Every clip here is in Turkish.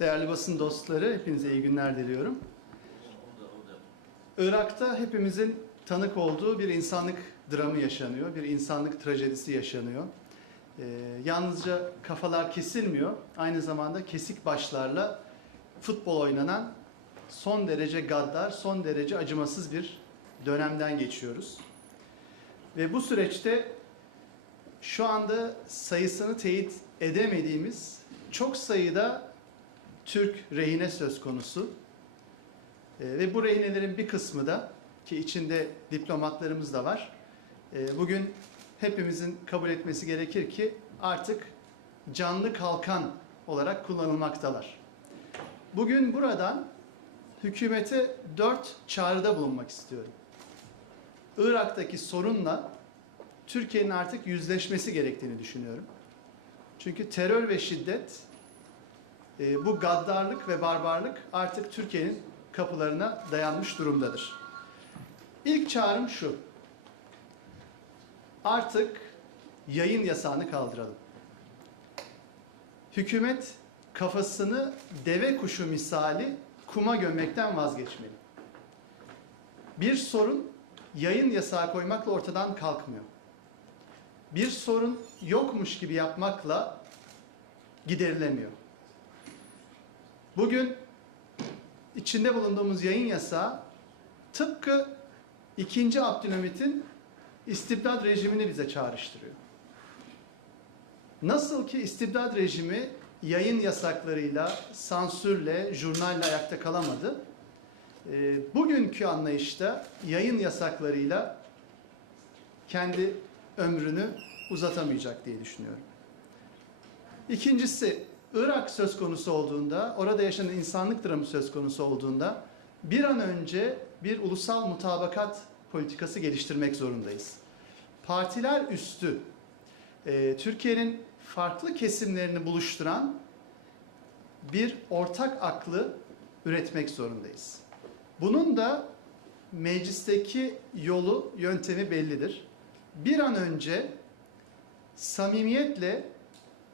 Değerli basın dostları, hepinize iyi günler diliyorum. Irak'ta hepimizin tanık olduğu bir insanlık dramı yaşanıyor, bir insanlık trajedisi yaşanıyor. Ee, yalnızca kafalar kesilmiyor, aynı zamanda kesik başlarla futbol oynanan son derece gaddar, son derece acımasız bir dönemden geçiyoruz. Ve bu süreçte şu anda sayısını teyit edemediğimiz çok sayıda Türk rehine söz konusu. Ee, ve bu rehinelerin bir kısmı da ki içinde diplomatlarımız da var. Ee, bugün hepimizin kabul etmesi gerekir ki artık canlı kalkan olarak kullanılmaktalar. Bugün buradan hükümete dört çağrıda bulunmak istiyorum. Irak'taki sorunla Türkiye'nin artık yüzleşmesi gerektiğini düşünüyorum. Çünkü terör ve şiddet, e, bu gaddarlık ve barbarlık artık Türkiye'nin kapılarına dayanmış durumdadır. İlk çağrım şu. Artık yayın yasağını kaldıralım. Hükümet kafasını deve kuşu misali kuma gömmekten vazgeçmeli. Bir sorun yayın yasağı koymakla ortadan kalkmıyor. Bir sorun yokmuş gibi yapmakla giderilemiyor. Bugün içinde bulunduğumuz yayın yasağı tıpkı 2. Abdülhamit'in istibdad rejimini bize çağrıştırıyor. Nasıl ki istibdad rejimi yayın yasaklarıyla, sansürle, jurnalle ayakta kalamadı. e, Bugünkü anlayışta yayın yasaklarıyla kendi ömrünü uzatamayacak diye düşünüyorum. İkincisi, Irak söz konusu olduğunda, orada yaşanan insanlık dramı söz konusu olduğunda bir an önce bir ulusal mutabakat politikası geliştirmek zorundayız. Partiler üstü, e, Türkiye'nin farklı kesimlerini buluşturan bir ortak aklı üretmek zorundayız. Bunun da meclisteki yolu, yöntemi bellidir. Bir an önce samimiyetle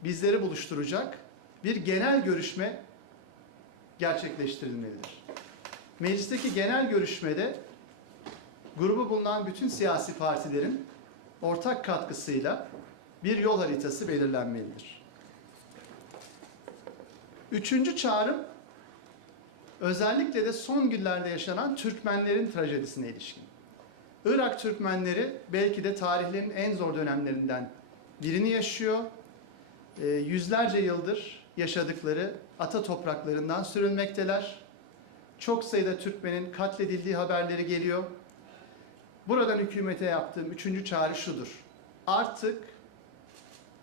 bizleri buluşturacak bir genel görüşme gerçekleştirilmelidir. Meclisteki genel görüşmede grubu bulunan bütün siyasi partilerin ortak katkısıyla bir yol haritası belirlenmelidir. Üçüncü çağrım özellikle de son günlerde yaşanan Türkmenlerin trajedisine ilişkin. Irak Türkmenleri belki de tarihlerin en zor dönemlerinden birini yaşıyor. E, yüzlerce yıldır yaşadıkları ata topraklarından sürülmekteler. Çok sayıda Türkmenin katledildiği haberleri geliyor. Buradan hükümete yaptığım üçüncü çağrı şudur. Artık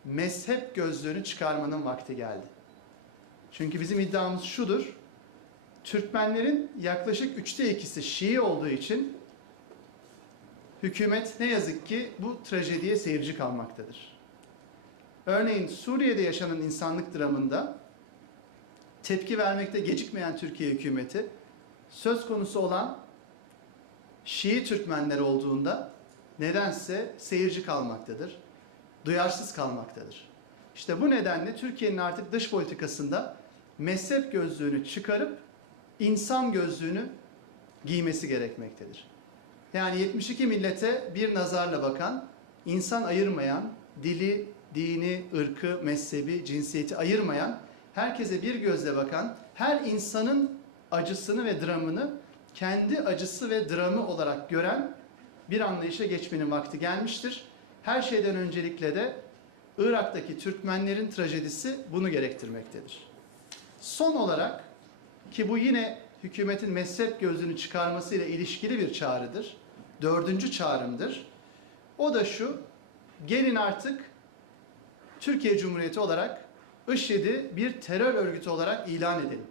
mezhep gözlüğünü çıkarmanın vakti geldi. Çünkü bizim iddiamız şudur. Türkmenlerin yaklaşık üçte ikisi Şii olduğu için hükümet ne yazık ki bu trajediye seyirci kalmaktadır. Örneğin Suriye'de yaşanan insanlık dramında tepki vermekte gecikmeyen Türkiye hükümeti söz konusu olan Şii Türkmenler olduğunda nedense seyirci kalmaktadır, duyarsız kalmaktadır. İşte bu nedenle Türkiye'nin artık dış politikasında mezhep gözlüğünü çıkarıp insan gözlüğünü giymesi gerekmektedir. Yani 72 millete bir nazarla bakan, insan ayırmayan, dili, dini, ırkı, mezhebi, cinsiyeti ayırmayan, herkese bir gözle bakan, her insanın acısını ve dramını kendi acısı ve dramı olarak gören bir anlayışa geçmenin vakti gelmiştir. Her şeyden öncelikle de Irak'taki Türkmenlerin trajedisi bunu gerektirmektedir. Son olarak ki bu yine hükümetin mezhep gözünü çıkarmasıyla ilişkili bir çağrıdır. Dördüncü çağrımdır. O da şu, gelin artık Türkiye Cumhuriyeti olarak IŞİD'i bir terör örgütü olarak ilan edelim.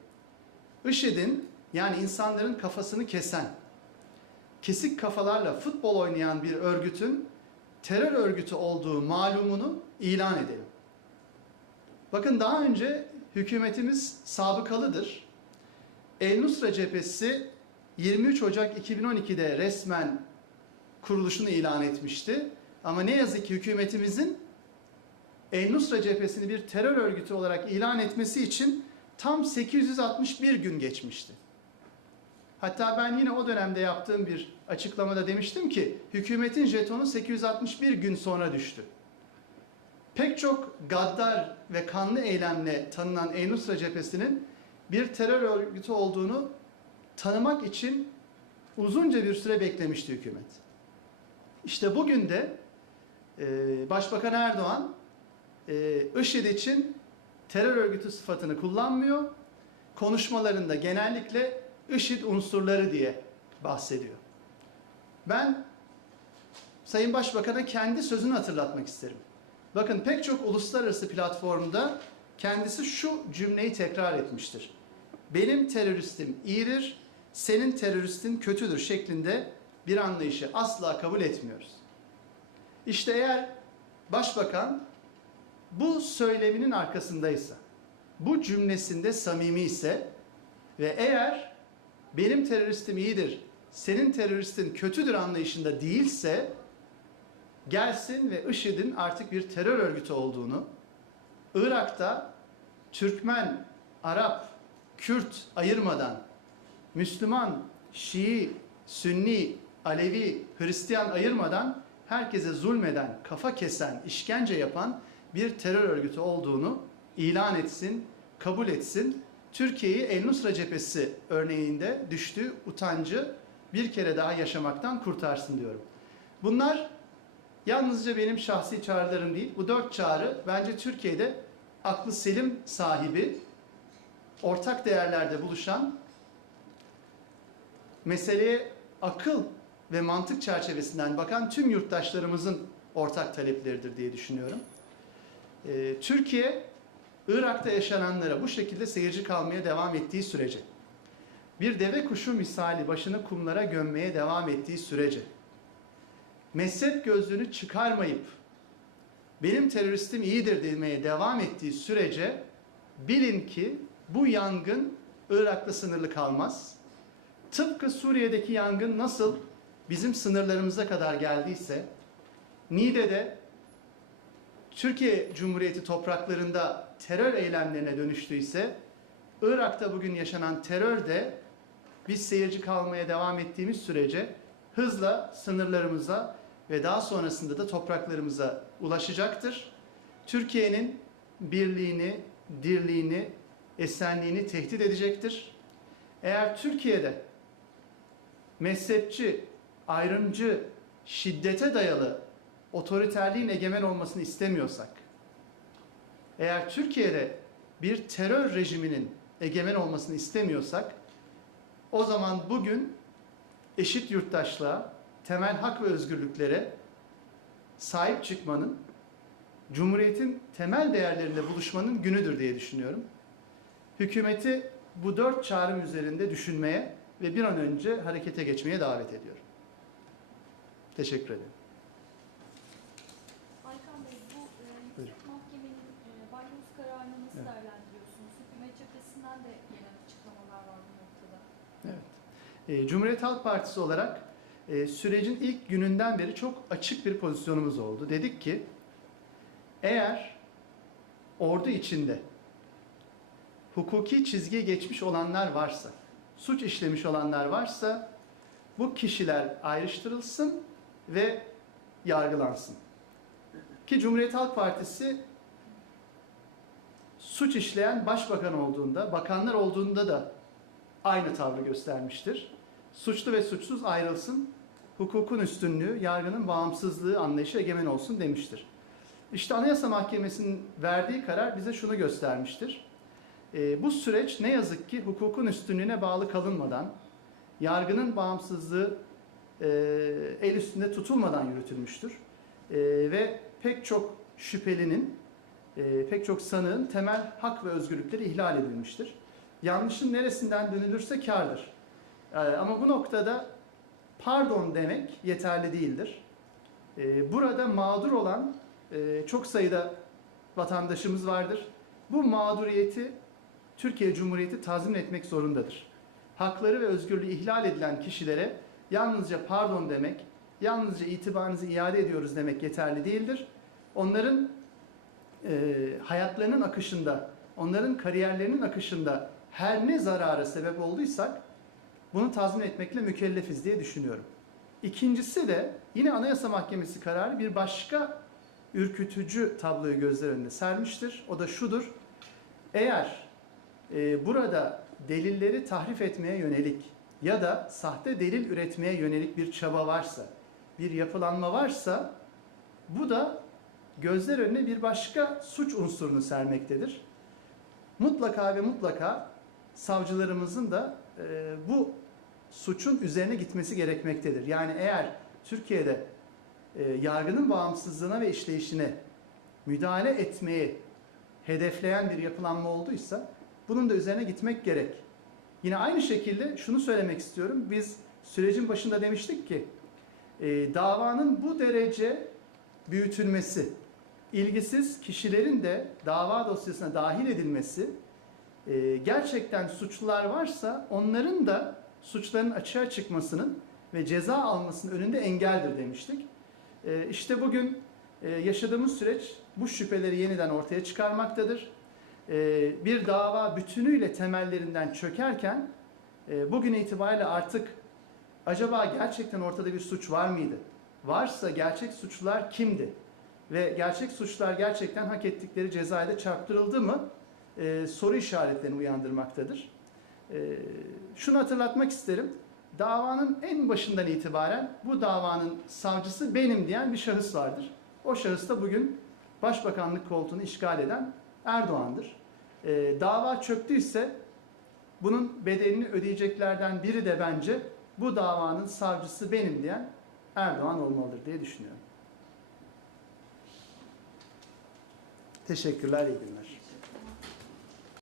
IŞİD'in yani insanların kafasını kesen, kesik kafalarla futbol oynayan bir örgütün terör örgütü olduğu malumunu ilan edelim. Bakın daha önce hükümetimiz sabıkalıdır. El Nusra cephesi 23 Ocak 2012'de resmen kuruluşunu ilan etmişti. Ama ne yazık ki hükümetimizin El Nusra cephesini bir terör örgütü olarak ilan etmesi için tam 861 gün geçmişti. Hatta ben yine o dönemde yaptığım bir açıklamada demiştim ki hükümetin jetonu 861 gün sonra düştü. Pek çok gaddar ve kanlı eylemle tanınan El-Nusra cephesinin bir terör örgütü olduğunu tanımak için uzunca bir süre beklemişti hükümet. İşte bugün de e, Başbakan Erdoğan e, IŞİD için terör örgütü sıfatını kullanmıyor. Konuşmalarında genellikle IŞİD unsurları diye bahsediyor. Ben Sayın Başbakan'a kendi sözünü hatırlatmak isterim. Bakın pek çok uluslararası platformda kendisi şu cümleyi tekrar etmiştir. Benim teröristim iyidir, senin teröristin kötüdür şeklinde bir anlayışı asla kabul etmiyoruz. İşte eğer başbakan bu söyleminin arkasındaysa, bu cümlesinde samimi ise ve eğer benim teröristim iyidir, senin teröristin kötüdür anlayışında değilse gelsin ve IŞİD'in artık bir terör örgütü olduğunu, Irak'ta Türkmen, Arap, Kürt ayırmadan, Müslüman, Şii, Sünni, Alevi, Hristiyan ayırmadan herkese zulmeden, kafa kesen, işkence yapan bir terör örgütü olduğunu ilan etsin, kabul etsin. Türkiye'yi El-Nusra cephesi örneğinde düştüğü utancı bir kere daha yaşamaktan kurtarsın diyorum. Bunlar yalnızca benim şahsi çağrılarım değil. Bu dört çağrı bence Türkiye'de aklı selim sahibi, ortak değerlerde buluşan, meseleye akıl ve mantık çerçevesinden bakan tüm yurttaşlarımızın ortak talepleridir diye düşünüyorum. Ee, Türkiye, Irak'ta yaşananlara bu şekilde seyirci kalmaya devam ettiği sürece, bir deve kuşu misali başını kumlara gömmeye devam ettiği sürece, mezhep gözlüğünü çıkarmayıp benim teröristim iyidir demeye devam ettiği sürece bilin ki bu yangın Irak'ta sınırlı kalmaz. Tıpkı Suriye'deki yangın nasıl bizim sınırlarımıza kadar geldiyse Niğde'de Türkiye Cumhuriyeti topraklarında terör eylemlerine dönüştüyse Irak'ta bugün yaşanan terör de biz seyirci kalmaya devam ettiğimiz sürece hızla sınırlarımıza ve daha sonrasında da topraklarımıza ulaşacaktır. Türkiye'nin birliğini, dirliğini, esenliğini tehdit edecektir. Eğer Türkiye'de mezhepçi, ayrımcı, şiddete dayalı otoriterliğin egemen olmasını istemiyorsak, eğer Türkiye'de bir terör rejiminin egemen olmasını istemiyorsak, o zaman bugün eşit yurttaşlığa, temel hak ve özgürlüklere sahip çıkmanın, Cumhuriyet'in temel değerlerinde buluşmanın günüdür diye düşünüyorum. Hükümeti bu dört çağrım üzerinde düşünmeye ve bir an önce harekete geçmeye davet ediyorum. Teşekkür ederim. Aykan Bey, bu e, Buyurun. Yüksek Mahkemenin e, balyoz kararını nasıl Evet. değerlendiriyorsunuz? Hükümet cephesinden de gelen açıklamalar var bu noktada. Evet. E, Cumhuriyet Halk Partisi olarak e, sürecin ilk gününden beri çok açık bir pozisyonumuz oldu. Dedik ki eğer ordu içinde hukuki çizgiye geçmiş olanlar varsa, suç işlemiş olanlar varsa bu kişiler ayrıştırılsın ve yargılansın. Ki Cumhuriyet Halk Partisi suç işleyen başbakan olduğunda, bakanlar olduğunda da aynı tavrı göstermiştir. Suçlu ve suçsuz ayrılsın, hukukun üstünlüğü, yargının bağımsızlığı anlayışı egemen olsun demiştir. İşte Anayasa Mahkemesi'nin verdiği karar bize şunu göstermiştir. Ee, bu süreç ne yazık ki hukukun üstünlüğüne bağlı kalınmadan, yargının bağımsızlığı e, el üstünde tutulmadan yürütülmüştür. E, ve pek çok şüphelinin, e, pek çok sanığın temel hak ve özgürlükleri ihlal edilmiştir. Yanlışın neresinden dönülürse kârdır. E, ama bu noktada pardon demek yeterli değildir. E, burada mağdur olan e, çok sayıda vatandaşımız vardır. Bu mağduriyeti Türkiye Cumhuriyeti tazmin etmek zorundadır. Hakları ve özgürlüğü ihlal edilen kişilere yalnızca pardon demek, yalnızca itibarınızı iade ediyoruz demek yeterli değildir. Onların e, hayatlarının akışında onların kariyerlerinin akışında her ne zarara sebep olduysak bunu tazmin etmekle mükellefiz diye düşünüyorum. İkincisi de yine Anayasa Mahkemesi kararı bir başka ürkütücü tabloyu gözler önüne sermiştir. O da şudur. Eğer e, burada delilleri tahrif etmeye yönelik ya da sahte delil üretmeye yönelik bir çaba varsa, bir yapılanma varsa bu da gözler önüne bir başka suç unsurunu sermektedir. Mutlaka ve mutlaka savcılarımızın da e, bu suçun üzerine gitmesi gerekmektedir. Yani eğer Türkiye'de e, yargının bağımsızlığına ve işleyişine müdahale etmeyi hedefleyen bir yapılanma olduysa bunun da üzerine gitmek gerek. Yine aynı şekilde şunu söylemek istiyorum. Biz sürecin başında demiştik ki e, davanın bu derece büyütülmesi, ilgisiz kişilerin de dava dosyasına dahil edilmesi, e, gerçekten suçlular varsa onların da suçların açığa çıkmasının ve ceza almasının önünde engeldir demiştik. E, işte bugün e, yaşadığımız süreç bu şüpheleri yeniden ortaya çıkarmaktadır. E, bir dava bütünüyle temellerinden çökerken e, bugün itibariyle artık acaba gerçekten ortada bir suç var mıydı? Varsa gerçek suçlular kimdi? Ve gerçek suçlular gerçekten hak ettikleri cezaya da çarptırıldı mı? E, soru işaretlerini uyandırmaktadır. E, şunu hatırlatmak isterim. Davanın en başından itibaren bu davanın savcısı benim diyen bir şahıs vardır. O şahıs da bugün başbakanlık koltuğunu işgal eden Erdoğan'dır. E, dava çöktüyse bunun bedelini ödeyeceklerden biri de bence bu davanın savcısı benim diyen Erdoğan olmalıdır diye düşünüyorum. Teşekkürler, iyi günler.